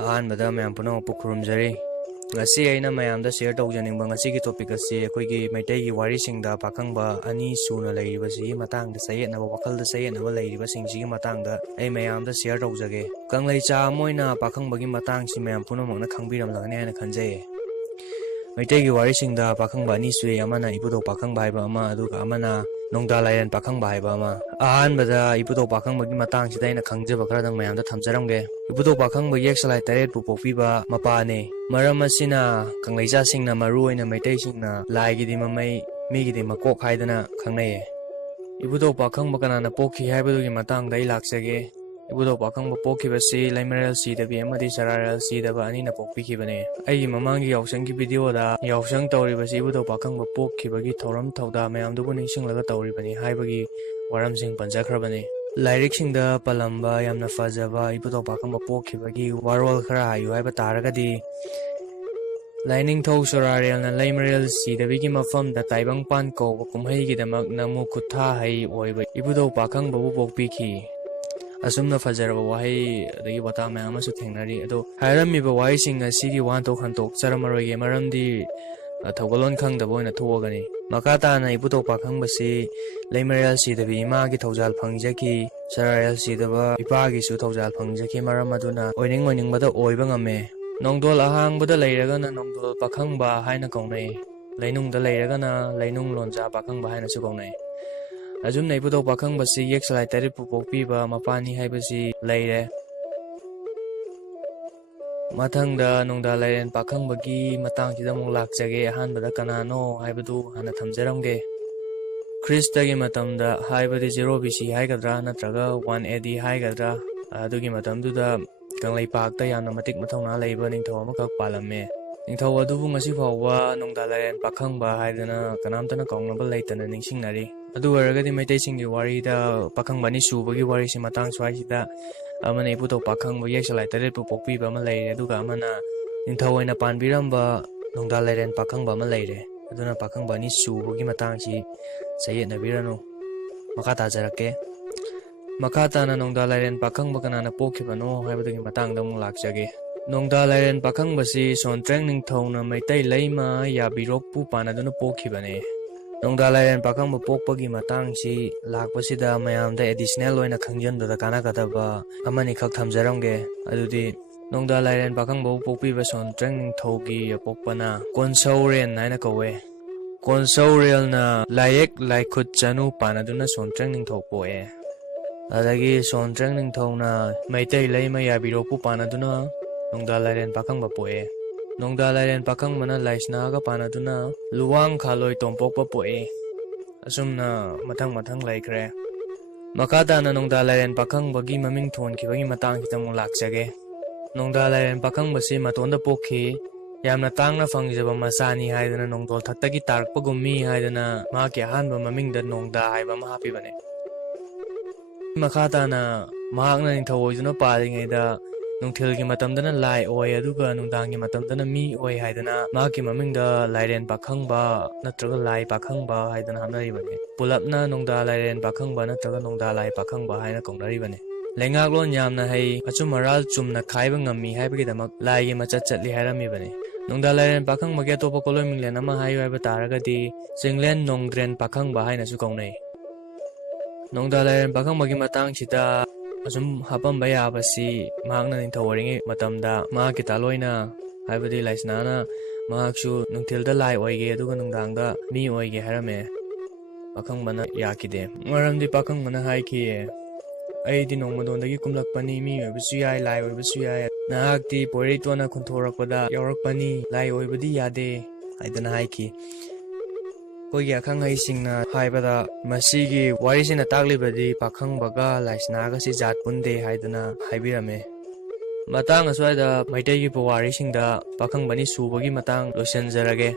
ꯑꯍꯥꯟꯕꯗ ꯃꯌꯥꯝ ꯄꯨꯝꯅꯃꯛ ꯈꯨꯔꯨꯝꯖꯔꯤ ngasi aina mayamda share tawjaningba ngasi gi topic ase akoigi maitai gi warisingda pakhangba ani suna leiribasi matangda sayetnaba wakalda sayetnaba leiribasingsi gi matangda ai mayamda share tawjage kanglaicha moina pakhangba gi matangsi mayam punamakna khangbiramlagani haina khanjay maitai gi warisingda pakhangba ani sui amana ibudo pakhangba haiba ama aduga amana nongda lairan pakhangba haiba ama ahanbada ibudo pakhangba gi matangsi daina khangjaba kharadang mayamda thamjaramge ibudo pakhangba yeksalai taret pu pokpiba mapane maram asina kanglaicha singna maru oina maitai singna laigidi mamai migidi makok haidana khangnaye ibudo pakhangba kanana pokhi haibadugi matangda I laksage ibudo pakhangba pokhibasi laimaral sidabi amadi sararal sidaba anina pokpikibane ai mamangi yausanggi video da yausang tawribasi ibudo pakhangba pokhibagi thoram thawda mayamdubu ningsinglaga tawribani haibagi waramsing panjakhrabane Lyric singda palamba yamna fajaba ibudo pakhangba pokhibagi warol khara hayu haiba taragadi Lining thau sorarial na laimaral sidabigi mafam da taibang pan ko kumhai gi damak namu kutha hai oiba ibudo pakhangba bu pokpiki asumna fajaraba wahai adagi bata mayam asu thengnari ado hairamiba wahai sing asigi wan to khantok charamaroge maramdi thogolon khangdabo na thogani makata na ibudo pakhangba si laimaral sidabi ima gi thawjal phangjaki sararal sidaba ipa gi su thawjal phangjaki maram aduna oining bada oiba ngame nongdol ahang bada leiragana nongdol pakhangba haina kaunai lainungda leiragana lainung lonja pakhangba haina su kaunai Ajumna ibudo pakhangba si yeksalai tarit pu pokpiba mapani haibasi leire mathangda nongda lairen pakhangba-gi matangsida mung lakjage ahanbada kanano haibadu hana thamjaramge Kristagi matamda haibadi 0 BC haigadra natraga 1 AD haigadra adugi matamduda Kangleipakta yamna matik mathawna leiba ningthau amakak palamme ningthau adubu ngasi fawba nongda lairen pakhangba haidana kanamtana kaungnaba leitana ningsingnari adu waragadi maitai singgi warida pakhangba ni subagi warisi matang swaisida amana ibudo pakhangba yeksalai taret pu pokpiba ama leire aduga amana ningthau oina panbiramba nongda lairen pakhangba ama leire aduna pakhangba ni subagi matangsi sayetnabiranu makata jarake makata na nongda lairen pakhangba kanana pokhibano haibadagi matangda mung lakjage nongda lairen pakhangba si sontreng ningthauna maitai leima yabirok pu panaduna pokhibane nongda lairen pakhangba pokpagi matangsi lakpasida mayamda additional oina khangjanbada kanagadaba amani khak thamjaramge adudi nongda lairen pakhangba pokpiba sontreng ningthaugi pokpana konsauren haina kawe konsaurel na layek laikhut chanu panaduna sontreng ningthau poe adagi sontreng ningthauna maitai leima yabirok pu panaduna nongda lairen pakhangba poe nongda lairen pakhangmana laisnaga panaduna luwang khaloi tompokpa poe asumna mathang laikre makata na nongda lairen pakhangba-gi maming thonkibagi matangsida mung lakjage nongda lairen pakhangba si matonda pokhi yamna tangna fangjaba masani haidana nongdol thaktagi tarakpagummi haidana maki ahanba mamingda nongda haiba ma hapibane makata na mahakna ningthawoiduna paringaida nungthilgi matamdana lai oi aduga nungdangi matamdana mi oi haidana maki mamingda lairen pakhangba natraga lai pakhangba haidana hamnaribane pulapna nongda lairen pakhangba natraga nongda lai pakhangba haina kaunaribane lengaklon yamna hai achumaral chumna khaiba ngammi haibagidamak laigi machat chatli hairamibane nongda lairen pakhangba ge topa koloi minglen ama hayu haiba taragadi jinglen nongdren pakhangba haina su kaunai nongda lairen pakhangba gi matangsida asum hapamba yabasi mahakna ningthawaringi matamda mahaki taloina haibadi laisnana mahaksu nungthilda lai oige aduga nungdangda mi oige harame pakhangmana yakide maramdi pakhangmana haikhiye aidi nongmadondagi kumlakpani mi oibasu yai lai oibasu yai nahakti poreitona khuntorakpada yaurakpani lai oibadi yade haidana haikhi koigi akhang haisingna haibada masigi warisina taklibadi pakhangbaga laisnaga si jat punde haidana haibirame matang aswaida maitai gi puwareesingda pakhangbani subagi matang loisanjarage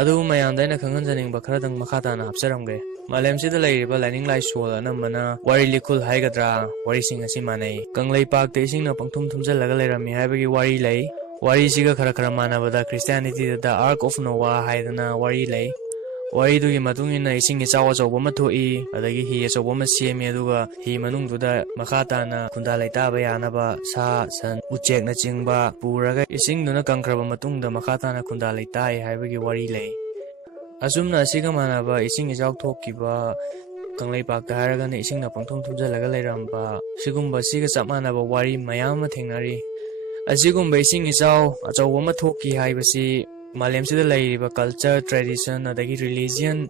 adu mayamdaina khanghanjaningba kharadang makhatana hapcharamge malemsida leiriba lining lai sol anamana wari likhul haigadra warising asi manai Kangleipakta isingna pangthum thumjalaga leirami haibagi wari lei wari siga khara manabada Christianity da ark of Noah haidana wari lei ꯋꯥꯔꯤꯗꯨꯒꯤ ꯃꯇꯨꯡ ꯏꯟꯅ ꯏꯁꯤꯡ ꯏꯆꯥꯎ ꯑꯆꯧꯕ ꯑꯃ ꯊꯣꯛꯏ ꯑꯗꯒꯤ ꯍꯤ ꯑꯆꯧꯕ ꯑꯃ ꯁꯦꯝꯃꯤ ꯑꯗꯨꯒ ꯍꯤ ꯃꯅꯨꯡꯗꯨꯗ ꯃꯈꯥ ꯇꯥꯅ ꯈꯨꯟꯗꯥ ꯂꯩꯇꯥꯕ ꯌꯥꯅꯕ ꯁꯥ ꯁꯟ ꯎꯆꯦꯛꯅꯆꯤꯡꯕ ꯄꯨꯔꯒ ꯏꯁꯤꯡꯗꯨꯅ ꯀꯪꯈ꯭ꯔꯕ ꯃꯇꯨꯡꯗ ꯃꯈꯥ ꯇꯥꯅ ꯈꯨꯟꯗꯥ ꯂꯩꯇꯥꯏ ꯍꯥꯏꯕꯒꯤ ꯋꯥꯔꯤ ꯂꯩ ꯑꯁꯨꯝꯅ ꯑꯁꯤꯒ ꯃꯥꯟꯅꯕ ꯏꯁꯤꯡ ꯏꯆꯥꯎ ꯊꯣꯛꯈꯤꯕ ꯀꯪꯂꯩꯄꯥꯛꯇ ꯍꯥꯏꯔꯒꯅ ꯏꯁꯤꯡꯅ ꯄꯪꯊꯨꯝ ꯊꯨꯝꯖꯤꯜꯂꯒ ꯂꯩꯔꯝꯕ ꯁꯤꯒꯨꯝꯕ ꯁꯤꯒ ꯆꯞ ꯃꯥꯟꯅꯕ ꯋꯥꯔꯤ ꯃꯌꯥꯝ ꯑꯃ ꯊꯦꯡꯅꯔꯤ ꯑꯁꯤꯒꯨꯝꯕ ꯏꯁꯤꯡ ꯏꯆꯥꯎ ꯑꯆꯧꯕ ꯑꯃ ꯊꯣꯛꯈꯤ ꯍꯥꯏꯕꯁꯤ ꯃꯥꯂꯦꯝꯁꯤꯗ ꯂꯩꯔꯤꯕ ꯀꯜꯆꯔ ꯇ꯭ꯔꯦꯗꯤꯁꯟ ꯑꯗꯒꯤ ꯔꯤꯂꯤꯖꯤꯌꯟ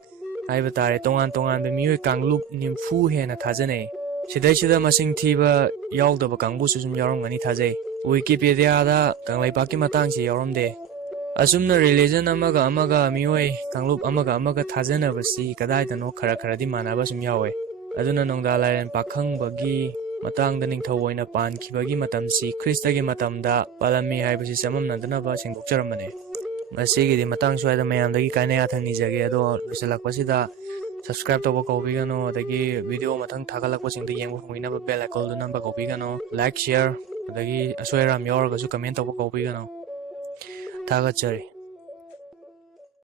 ꯍꯥꯏꯕ ꯇꯥꯔꯦ ꯇꯣꯉꯥꯟ ꯇꯣꯉꯥꯟꯕ ꯃꯤꯑꯣꯏ ꯀꯥꯡꯂꯨꯞ ꯅꯤꯝꯐꯨ ꯍꯦꯟꯅ ꯊꯥꯖꯅꯩ ꯁꯤꯗꯩꯁꯤꯗ ꯃꯁꯤꯡ ꯊꯤꯕ ꯌꯥꯎꯗꯕ ꯀꯥꯡꯕꯨꯁꯨ ꯁꯨꯝ ꯌꯥꯎꯔꯝꯒꯅꯤ ꯊꯥꯖꯩ ꯋꯤꯀꯤꯄꯦꯗꯤꯌꯥꯗ ꯀꯪꯂꯩꯄꯥꯛꯀꯤ ꯃꯇꯥꯡꯁꯤ ꯌꯥꯎꯔꯝꯗꯦ ꯑꯁꯨꯝꯅ ꯔꯤꯂꯤꯖꯟ ꯑꯃꯒ ꯑꯃꯒ ꯃꯤꯑꯣꯏ ꯀꯥꯡꯂꯨꯞ ꯑꯃꯒ ꯑꯃꯒ ꯊꯥꯖꯅꯕꯁꯤ ꯀꯗꯥꯏꯗꯅꯣ ꯈꯔꯗꯤ ꯃꯥꯟꯅꯕ ꯁꯨꯝ ꯌꯥꯎꯋꯦ ꯑꯗꯨꯅ ꯅꯣꯡꯗꯥ ꯂꯥꯏꯔꯦꯟ ꯄꯥꯈꯪꯕꯒꯤ ꯃꯇꯥꯡꯗ ꯅꯤꯡꯊꯧ ꯑꯣꯏꯅ ꯄꯥꯟꯈꯤꯕꯒꯤ ꯃꯇꯝꯁꯤ ꯈ꯭ꯔꯤꯁꯇꯒꯤ ꯃꯇꯝꯗ ꯄꯥꯜꯂꯝꯃꯤ ꯍꯥꯏꯕꯁꯤ ꯆꯃꯝꯅꯗꯅꯕ ꯁꯦꯡꯗꯣꯛꯆꯔꯝꯕꯅꯦ ꯉꯁꯤꯒꯤꯗꯤ ꯃꯇꯥꯡ ꯁ꯭ꯋꯥꯏꯗ ꯃꯌꯥꯝꯗꯒꯤ ꯀꯥꯏꯅ ꯌꯥꯊꯪ ꯅꯤꯖꯒꯦ ꯑꯗꯣ ꯂꯣꯏꯁꯤꯜꯂꯛꯄꯁꯤꯗ ꯁꯕꯁꯀ꯭ꯔꯥꯏꯕ ꯇꯧꯕ ꯀꯧꯕꯤꯒꯅꯨ ꯑꯗꯒꯤ ꯚꯤꯗꯤꯑꯣ ꯃꯊꯪ ꯊꯥꯒꯠꯂꯛꯄꯁꯤꯡꯗ ꯌꯦꯡꯕ ꯐꯪꯕꯤꯅꯕ ꯕꯦꯜ ꯑꯥꯏꯀꯣꯟꯗꯨ ꯅꯝꯕ ꯀꯧꯕꯤꯒꯅꯨ ꯂꯥꯏꯛ ꯁꯤꯌꯔ ꯑꯗꯒꯤ ꯑꯁꯣꯏ ꯑꯔꯥꯝ ꯌꯥꯎꯔꯒꯁꯨ ꯀꯃꯦꯟ ꯇꯧꯕ ꯀꯧꯕꯤꯒꯅꯨ ꯊꯥꯒꯠꯆꯔꯤ